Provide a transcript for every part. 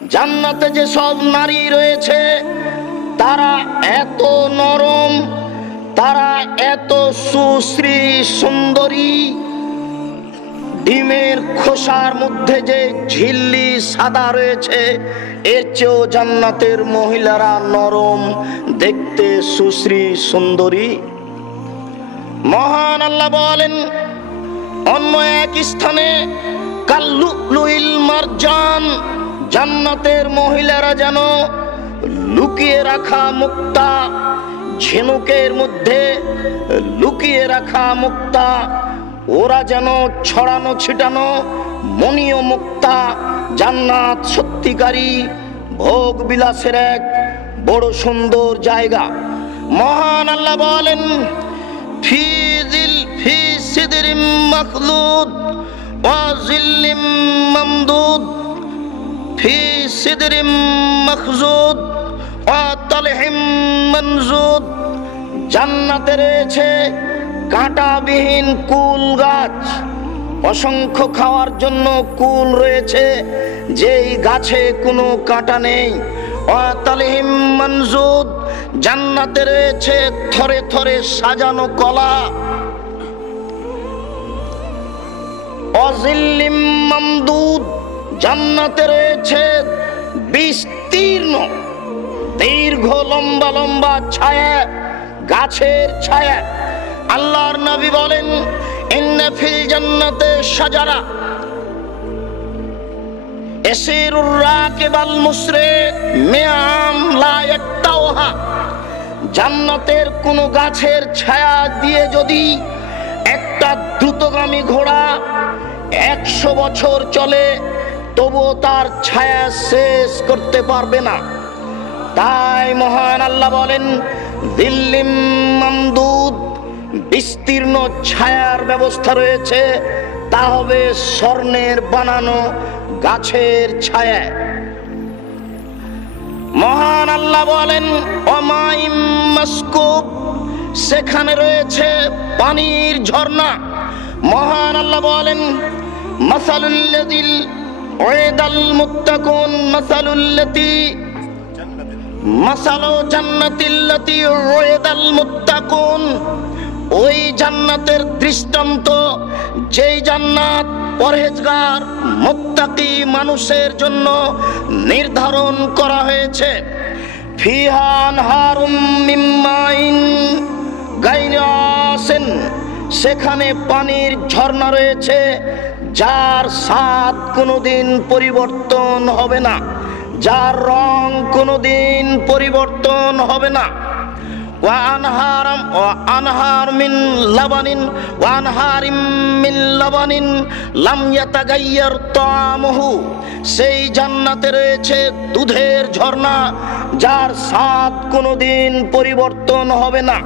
জান্নাতে যে সব নারী রয়েছে তারা এত নরম, তারা এত সুশ্রী সুন্দরী, ডিমের খোসার মধ্যে যে ঝিল্লি সাদা রয়েছে এর চেয়েও জান্নাতের মহিলারা নরম, দেখতে সুশ্রী সুন্দরী। মহান আল্লাহ বলেন অন্য এক স্থানে, কাল্লুলুইল মারজান, জান্নাতের মহিলারা যেন লুকিয়ে রাখা মুক্তা, ঝিনুকের মধ্যে লুকিয়ে রাখা মুক্তা, ওরা যেন ছড়ানো ছিটানো মণীয় মুক্তা। জান্নাত সত্যিকারী ভোগ বিলাসের এক বড় সুন্দর জায়গা। মহান আল্লাহ বলেন ফি সিদরিম মাখলুদ ওয়া জিল্লিম মামদুদ, ফি সিদরিম মাখজুদ ওয়া তালহিম মানজুদ। জান্নাতে রয়েছে কাঁটাবিহীন কুল গাছ, অসংখ্য খাওয়ার জন্য কুল রয়েছে, যেই গাছে কোনো কাঁটা নেই। ওয়া তালহিম মানজুদ, জান্নাতে রয়েছে থরে থরে সাজানো কলা। অজিল্লিম মামদুদ, জান্নাতে রয়েছে বিস্তীর্ণ দীর্ঘ লম্বা লম্বা ছায়া, গাছের ছায়া। আল্লাহর নবী বলেন ইন্না ফিল জান্নাতে শাজারা ইয়াসিরুর রাকিবাল মুসরি মিআম লা ইয়াকতাউহা। জান্নাতের কোন গাছের ছায়া দিয়ে যদি একটা দ্রুতগামী ঘোড়া 100 বছর চলে তবুও তার ছায়া শেষ করতে পারবে না। তাই মহান আল্লাহ বলেন দিল্লিম মামদুদ, বিস্তীর্ণ ছায়ার ব্যবস্থা রয়েছে, তা হবে স্বর্ণের বানানো গাছের ছায়া। মহান আল্লাহ বলেন ওমাইম মাসকুব, সেখানে রয়েছে পানির ঝর্ণা। মহান আল্লাহ বলেন মাসালুল্লাযিল উইদাল মুত্তাকুন মাসালুল্লাতী মাসালু জান্নাতিল্লাতী উইদাল মুত্তাকুন। ওই জান্নাতের দৃষ্টান্ত যেই জান্নাত পরহেজগার মুত্তাকি মানুষের জন্য নির্ধারণ করা হয়েছে। ফিহা আনহারুম মিন মাইন গায়রি আসিন, সেখানে পানির ঝর্ণা রয়েছে যার স্বাদ কোনোদিন পরিবর্তন হবে না, যার রং কোনোদিন পরিবর্তন হবে না। ওয়া আনহার মিন লাবানিন ওয়া আনহারিম মিন লাবানিন লাম ইয়াতাগায়্যার তা'আমুহু, সেই জান্নাতে রয়েছে দুধের ঝর্ণা যার স্বাদ কোনোদিন পরিবর্তন হবে না।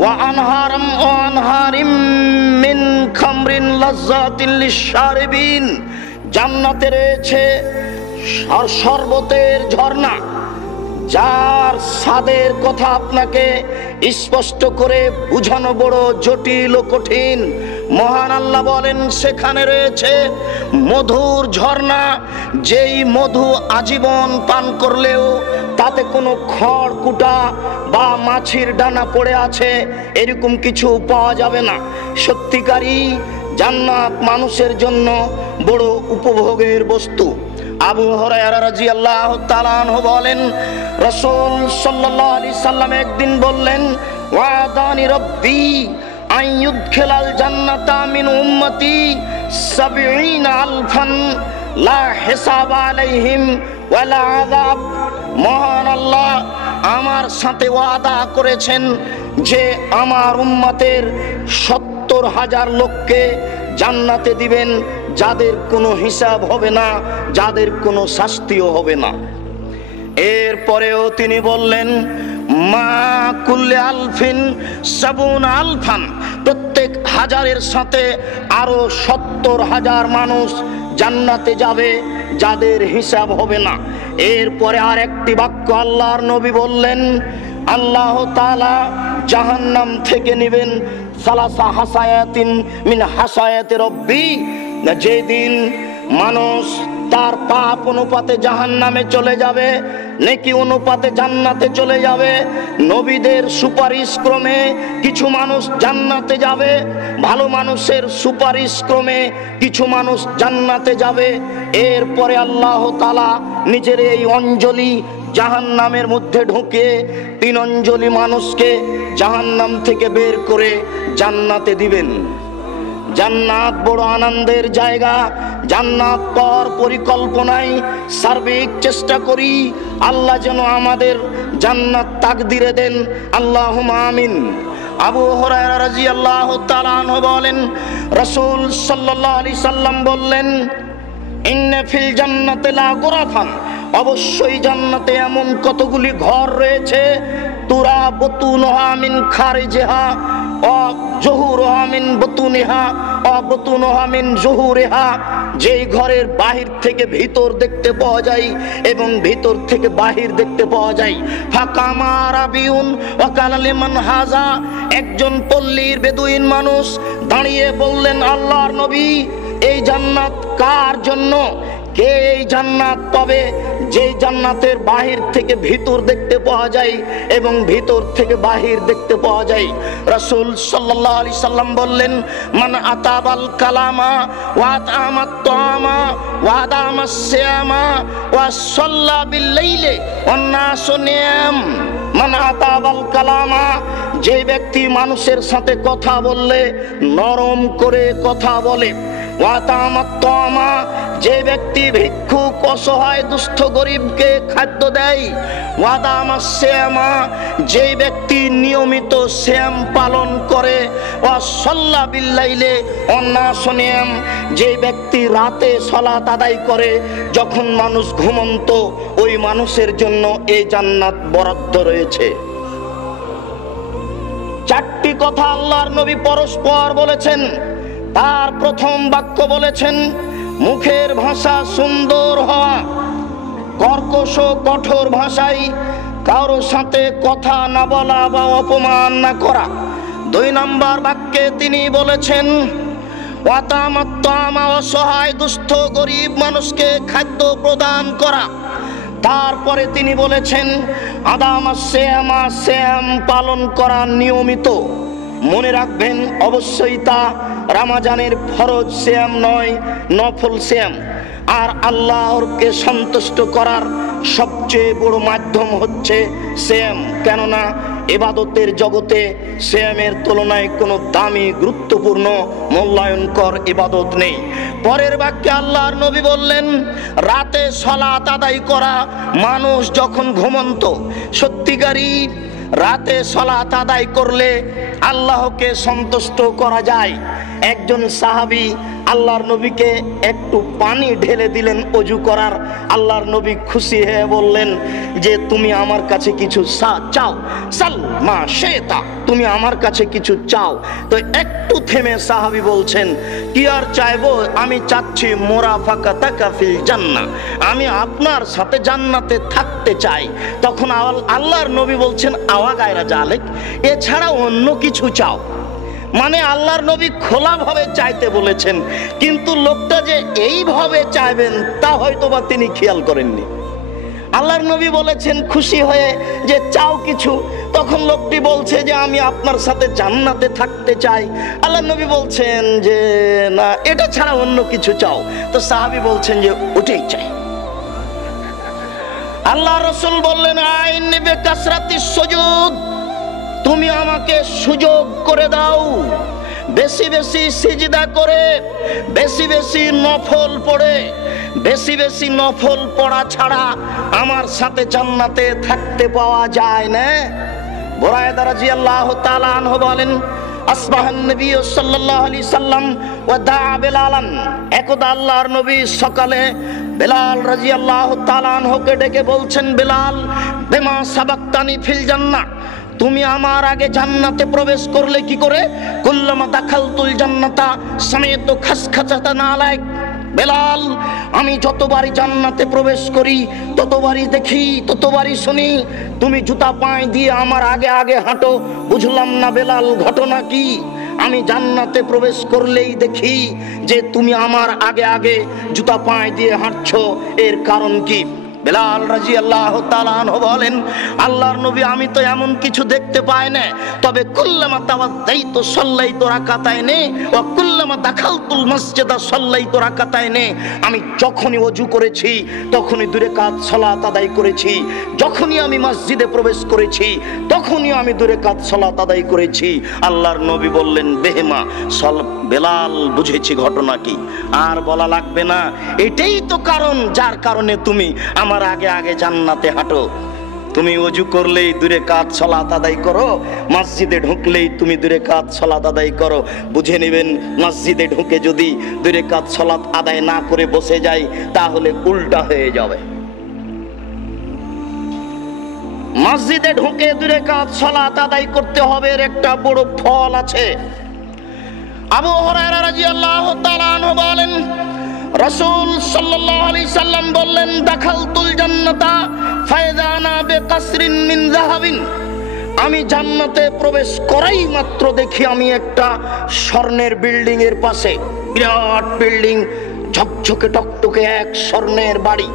ওয়া আনহারিম মিন খামরিন লাযযাতিন লিশ-শারিবিন, জান্নাতে রয়েছে শরবতের ঝর্ণা যার স্বাদের কথা আপনাকে স্পষ্ট করে বুঝানো বড় জটিল ও কঠিন। মহান আল্লাহ বলেন সেখানে রয়েছে মধুর ঝর্ণা, যেই মধু আজীবন পান করলেও তাতে কোনো খড়কুটা বা মাছির ডানা পড়ে আছে এরকম কিছু পাওয়া যাবে না। সত্যিকারী জান্নাত মানুষের জন্য বড় উপভোগের বস্তু। আবু হুরায়রা রাদিয়াল্লাহু তাআলা আনহু বলেন রাসূল সাল্লাল্লাহু আলাইহি সাল্লাম একদিন বললেন ওয়াদানি রাব্বি আন ইউদখিলাল জান্নাতা মিন উম্মতি ৭০ আলফান লা হিসাব আলাইহিম ওয়ালা আযাব। মহান আল্লাহ আমার সাথে ওয়াদা করেছেন যে আমার উম্মতের ৭০,০০০ লোককে জান্নাতে দিবেন, যাদের কোনো হিসাব হবে না, যাদের কোনো শাস্তিও হবে না। এরপরেও তিনি বললেন মা কুল্লি আলফিন ৭০ আলফান, প্রত্যেক হাজারের সাথে আরো ৭০,০০০ মানুষ জান্নাতে যাবে যাদের হিসাব হবে না। এরপরে আর একটি বাক্য আল্লাহর নবী বললেন আল্লাহ তাআলা জাহান্নাম থেকে নেবেন সালাসা হাসায়াতিন মিন হাসায়াতি রব্বি। যেদিন মানুষ তার পাপ অনুপাতে জাহান্নামে চলে যাবে, নেকি অনুপাতে জান্নাতে চলে যাবে। নবীদের সুপারিশ ক্রমে কিছু মানুষ জান্নাতে যাবে, ভালো মানুষের সুপারিশ ক্রমে কিছু মানুষ জান্নাতে যাবে। এরপরে আল্লাহ তাআলা নিজের এই অঞ্জলি জাহান্নামের মধ্যে ঢুকে 3 অঞ্জলি মানুষকে জাহান্নাম থেকে বের করে জান্নাতে দিবেন। জান্নাত বড় আনন্দের জায়গা। জান্নাত পাওয়ার পরিকল্পনায় সার্বিক চেষ্টা করি, আল্লাহ যেন আমাদের জান্নাত তাকদিরে দেন, আল্লাহুম্মা আমিন। আবু হুরায়রা রাদিয়াল্লাহু তাআলা আনহু বলেন, রাসূল সাল্লাল্লাহু আলাইহি সাল্লাম বললেন, ইন্না ফিল জান্নাতি লা গুরাফান, অবশ্যই জান্নাতে এমন কতগুলি ঘর রয়েছে, তুরা বুতুনহা মিন খারিজিহা ওয়া জুহুরুহা মিন বুতুনিহা ওয়া বুতুনহা মিন জুহুরিহা, যেই ঘরের বাহির থেকে ভিতর দেখতে পাওয়া যায় এবং ভিতর থেকে বাহির দেখতে পাওয়া যায়। ফাকামা আরাবিউন ওয়া কালা লিমান হাজা, একজন পল্লীর বেদুইন মানুষ দাঁড়িয়ে বললেন, আল্লাহর নবী, এই জান্নাত কার জন্য? কে এই জান্নাত পাবে যে জান্নাতের বাহির থেকে ভিতর দেখতে পাওয়া যায় এবং ভিতর থেকে বাহির দেখতে পাওয়া যায়? রাসূল সাল্লাল্লাহু আলাইহি সাল্লাম বললেন, মান আতাবাল কালামা ওয়া আতামাত তাআমা ওয়া আদামাস সিয়ামা ওয়া সাল্লা বিল লাইলি ওয়ান নাসু নিয়াম। মান আতাবাল কালামা, যে ব্যক্তি মানুষের সাথে কথা বললে নরম করে কথা বলে। ওয়া আতামাত তাআমা, যে ব্যক্তি ভিক্ষুক, অসহায়, দুস্থ, গরিবকে খাদ্য দেয়। ওয়া আদামাস সিয়ামা, যে ব্যক্তি নিয়মিত সিয়াম পালন করে। ওয়া সাল্লা বিল লাইলি ওয়ান নাসু নিয়াম, যে ব্যক্তি রাতে সালাত আদায় করে যখন মানুষ ঘুমন্ত, ওই মানুষের জন্য এই জান্নাত বরাদ্দ রয়েছে। 4টি কথা আল্লাহর নবী পরস্পর বলেছেন। তার প্রথম বাক্য বলেছেন, মুখের ভাষা সুন্দর হওয়া, কর্কশ কঠোর ভাষায় কারো সাথে কথা না বলা বা অপমান না করা। 2 নম্বর বাক্যে তিনি বলেছেন, ওয়াতামাত তাআমা, অসহায়, দুস্থ, গরিব মানুষকে খাদ্য প্রদান করা। তারপরে তিনি বলেছেন, আদামাস সিয়ামা, সিয়াম পালন করা নিয়মিত। মনে রাখবেন, অবশ্যই তা রমজানের ফরজ সিয়াম নয়, নফল সিয়াম। আর আল্লাহকে সন্তুষ্ট করার সবচেয়ে বড় মাধ্যম হচ্ছে সিয়াম, কেননা ইবাদতের জগতে সিয়ামের তুলনায় কোনো দামি, গুরুত্বপূর্ণ, মূল্যায়নকর ইবাদত নেই। পরের বাক্যে আল্লাহর নবী বললেন, রাতে সালাত আদায় করা। মানুষ যখন ঘুমন্ত, সত্যিকারই রাতে সালাত আদায় করলে আল্লাহকে সন্তুষ্ট করা যায়। একজন সাহাবী আল্লাহর নবীকে একটু পানি ঢেলে দিলেন ওযু করার। আল্লাহর নবী খুশি হয়ে বললেন যে, তুমি আমার কাছে কিছু চাও, সাল মা শেতা, তুমি আমার কাছে কিছু চাও। তো একটু থেমে সাহাবী বলছেন, কি আর চাইবো, আমি চাচ্ছি মুরাফাকাতাকা ফিল জান্নাহ, আমি আপনার সাথে জান্নাতে থাকতে চাই। তখন আল্লাহর নবী বলছেন, আওয়া গায়রা জালেক, এছাড়া অন্য কিছু চাও। মানে আল্লাহর নবী খোলাভাবে চাইতে বলেছেন, কিন্তু লোকটা যে এইভাবে চাইবেন তা হয়তো বা তিনি খেয়াল করেননি। আল্লাহর নবী বলেছেন খুশি হয়ে যে, চাও কিছু। তখন লোকটি বলছে যে, আমি আপনার সাথে জান্নাতে থাকতে চাই। আল্লাহর নবী বলছেন যে, না, এটা ছাড়া অন্য কিছু চাও। তো সাহাবী বলছেন যে, ওটাই চাই। আল্লাহ রাসূল বললেন, আইনি বিকাসরাতিস সুজুদ, তুমি আমাকে সুযোগ করে দাও, বেশি বেশি সিজদা করে, বেশি বেশি নফল পড়ে। বেশি বেশি নফল পড়া ছাড়া আমার সাথে জান্নাতে থাকতে পাওয়া যায় না। বুরায়দা রাদিয়াল্লাহু তাআলা আনহু বলেন, আসবাহান নবী সাল্লাল্লাহু আলাইহি সাল্লাম ওয়া দাআ বেলালান, একদা আল্লাহর নবী সকালে বেলাল রাদিয়াল্লাহু তাআলা আনহুকে ডেকে বলছেন, বেলাল, বিমা সাবাকতানি ফিল জান্নাহ, তুমি আমার আগে জান্নাতে প্রবেশ করলে কি করে? কুল্লামা দাখালতুল জান্নাতা সামিতু খাসখাসাতান আলাইক, বেলাল, আমি যতবারই জান্নাতে প্রবেশ করি ততবারই দেখি, ততবারই শুনি তুমি জুতা পায়ে দিয়ে আমার আগে আগে হাঁটো। বুঝলাম না বেলাল, ঘটনা কি? আমি জান্নাতে প্রবেশ করলেই দেখি যে তুমি আমার আগে আগে জুতা পায়ে দিয়ে হাঁটছো, এর কারণ কি? বেলাল রাদিয়াল্লাহু তাআলা আনহু বলেন, আল্লাহর নবী আমি তো এমন কিছু দেখতে পাই না, তবে কুল্লামা তাওয়াজ্জাইতু সাল্লাইতু রাকাতাইনি ওয়া কুল্লামা দাখালতুল মসজিদা সাল্লাইতু রাকাতাইনি। আমি যখনই ওযু করেছি তখনই 2 রাকাত সালাত আদায় করেছি, যখনই আমি মসজিদে প্রবেশ করেছি তখনই আমি 2 রাকাত সালাত আদায় করেছি। আল্লাহর নবী বললেন, বেহেমা বেলাল, বুঝেছি ঘটনা কি, আর বলা লাগবে না। এটাই তো কারণ যার কারণে তুমি আমার আগে আগে জান্নাতে হাঁটো। তুমি ওযু করলেই 2 রাকাত সালাত আদায় করো, মসজিদে ঢুকলেই তুমি 2 রাকাত সালাত আদায় করো। বুঝে নেবেন, মসজিদে ঢুকে যদি 2 রাকাত সালাত আদায় না করে বসে যাই তাহলে উল্টা হয়ে যাবে। মসজিদে ঢুকে 2 রাকাত সালাত আদায় করতে হবে, এর একটা বড় ফল আছে। আবু হুরায়রা রাদিয়াল্লাহু তাআলা আনহু বলেন, রাসূল সাল্লাল্লাহু আলাইহি সাল্লাম বললেন, দাখালতুল জান্নাতা ফাইযা আনা বিকাসরিন মিন যাহাবিন। আমি জান্নাতে প্রবেশ করাই মাত্র দেখি আমি একটা স্বর্ণের বিল্ডিং এর পাশে, বিরাট বিল্ডিং, ঝকঝকে টকটকে এক স্বর্ণের বাড়ি।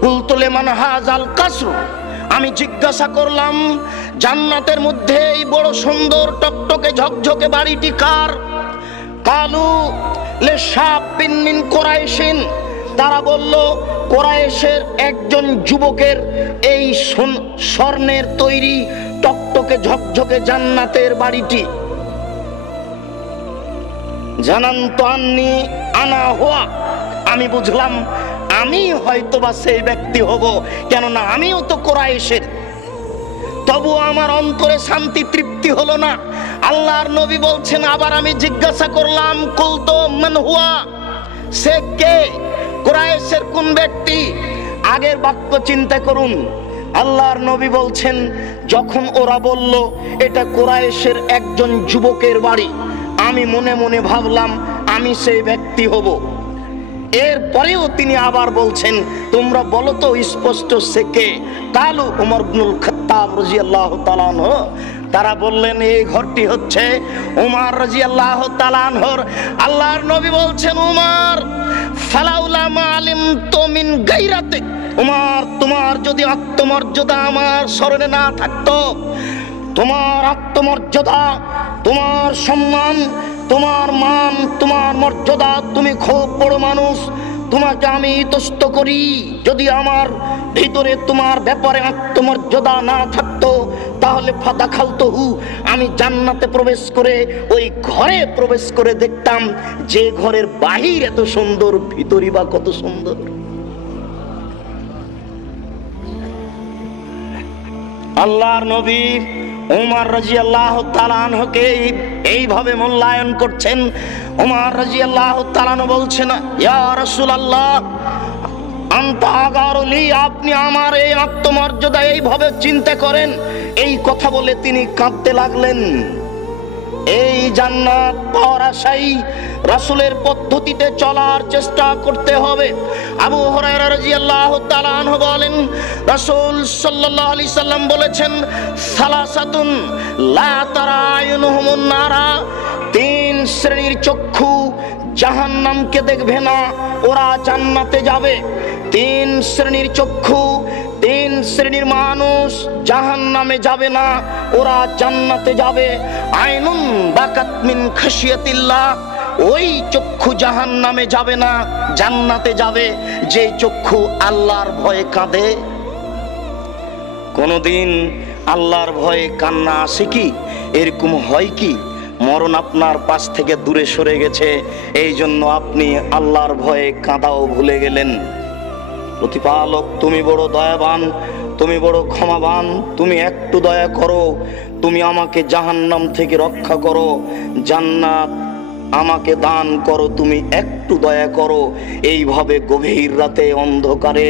কুলতু লিমান হাযাল কাসর। আমি জিজ্ঞাসা করলাম, জান্নাতের মধ্যে এই বড় সুন্দর টকটকে ঝকঝকে বাড়িটি কার? কালু লিশাবিন মিন কুরাইশিন। তারা বলল, কুরাইশের একজন যুবকের এই স্বর্ণের তৈরি টকটকে ঝকঝকে জান্নাতের বাড়িটি। জানান্তু আন্নি আনা হুয়া। আমি বুঝলাম আমি হয়তোবা সেই ব্যক্তি হব, কেননা আমিও তো কুরাইশের। তবু আমার অন্তরে শান্তি তৃপ্তি হলো না। আল্লাহর নবী বলছেন, আবার আমি জিজ্ঞাসা করলাম, কুলতু মান হুয়া, সে কে, কুরাইশের কোন ব্যক্তি? আগের বাক্য চিন্তা করুন। আল্লাহর নবী বলছেন, যখন ওরা বলল এটা কুরাইশের একজন যুবকের বাড়ি, আমি মনে মনে ভাবলাম আমি সেই ব্যক্তি হব। এরপরেও তিনি আবার বলছেন, তোমরা বলো তো স্পষ্ট সে কে? কালু উমর ইবনুল খাত্তাব রাদিয়াল্লাহু তাআলা আনহু। তারা বললেন, এই ঘরটি হচ্ছে উমর রাদিয়াল্লাহু তাআলা আনহুর। আল্লাহর নবী বলছেন, উমর ফালাউলা মালিমতু মিন গায়রাতিক। উমর, তোমার যদি আত্মমর্যাদা আমার স্মরণে না থাকতো, তোমার আত্মমর্যাদা, তোমার সম্মান, তোমার মান, তোমার মর্যাদা, তুমি খুব বড় মানুষ, তোমাকে আমি ইতস্ত করি। যদি আমার ভিতরে তোমার ব্যাপারে আত্মমর্যাদা না থাকতো তাহলে ফাদাখালতুহু, আমি জান্নাতে প্রবেশ করে ওই ঘরে প্রবেশ করে দেখতাম যে ঘরের বাহির এত সুন্দর, ভিতরই বা কত সুন্দর। আল্লাহর নবী উমর রাদিয়াল্লাহু তাআলা আনহুকে এইভাবে মূল্যায়ন করছেন। উমর রাদিয়াল্লাহু তাআলা আনহু বলছেন, ইয়া রাসূলুল্লাহ আনতা আগারুলি, আপনি আমার এই আত্মমর্যাদা এইভাবে চিন্তা করেন। এই কথা বলে তিনি কাঁদতে লাগলেন। এই জান্নাত পাওয়ার আশায় রাসূলের পদ্ধতিতে চলার চেষ্টা করতে হবে। আবু হুরায়রা রাদিয়াল্লাহু তাআলা আনহু বলেন, রাসূল সাল্লাল্লাহু আলাইহি সাল্লাম বলেছেন, সালাসাতুন লা তারা আয়ুনুহুমুন নারা। 3 শ্রেণীর চক্ষু জাহান্নামকে দেখবে না, ওরা জান্নাতে যাবে। 3 শ্রেণীর চক্ষু, 3 শ্রেণীর মানুষ জাহান্নামে যাবে না, ওরা জান্নাতে যাবে। আইনুন বাকাত মিন খাশিয়াতিল্লাহ। ওই চক্ষু জাহান্নামে যাবে না, জান্নাতে যাবে যে চক্ষু আল্লাহর ভয়ে কাঁদে। কোনদিন আল্লাহর ভয়ে কান্না আসে কি? এরকম হয় কি? মরণ আপনার পাশ থেকে দূরে সরে গেছে, এই জন্য আপনি আল্লাহর ভয়ে কাঁদাও ভুলে গেলেন। প্রতিপালক, তুমি বড় দয়াবান, তুমি বড় ক্ষমাবান, তুমি একটু দয়া করো, তুমি আমাকে জাহান্নাম থেকে রক্ষা করো, জান্নাত আমাকে দান করো, তুমি একটু দয়া করো। এইভাবে গভীর রাতে অন্ধকারে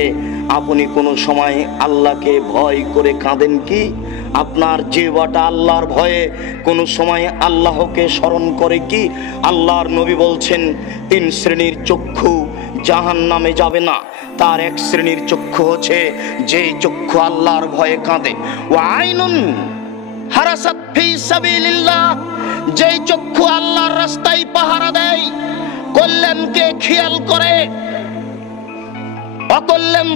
আপনি কোনো সময় আল্লাহকে ভয় করে কাঁদেন কি? আপনার জিহ্বাটা আল্লাহর ভয়ে কোনো সময় আল্লাহকে স্মরণ করে কি? আল্লাহর নবী বলছেন, 3 শ্রেণীর চক্ষু জাহান্নামে যাবে না, তার 1 শ্রেণীর চক্ষু হচ্ছে যেই চক্ষু আল্লাহর ভয়ে কাঁদে। ওয়া আইনুন হারাসাত ফি সাবিলিল্লাহ। যেই চক্ষু আল্লাহর রাস্তায় পাহারা দেয়, কল্যাণকে খেয়াল করে, অকল্যাণ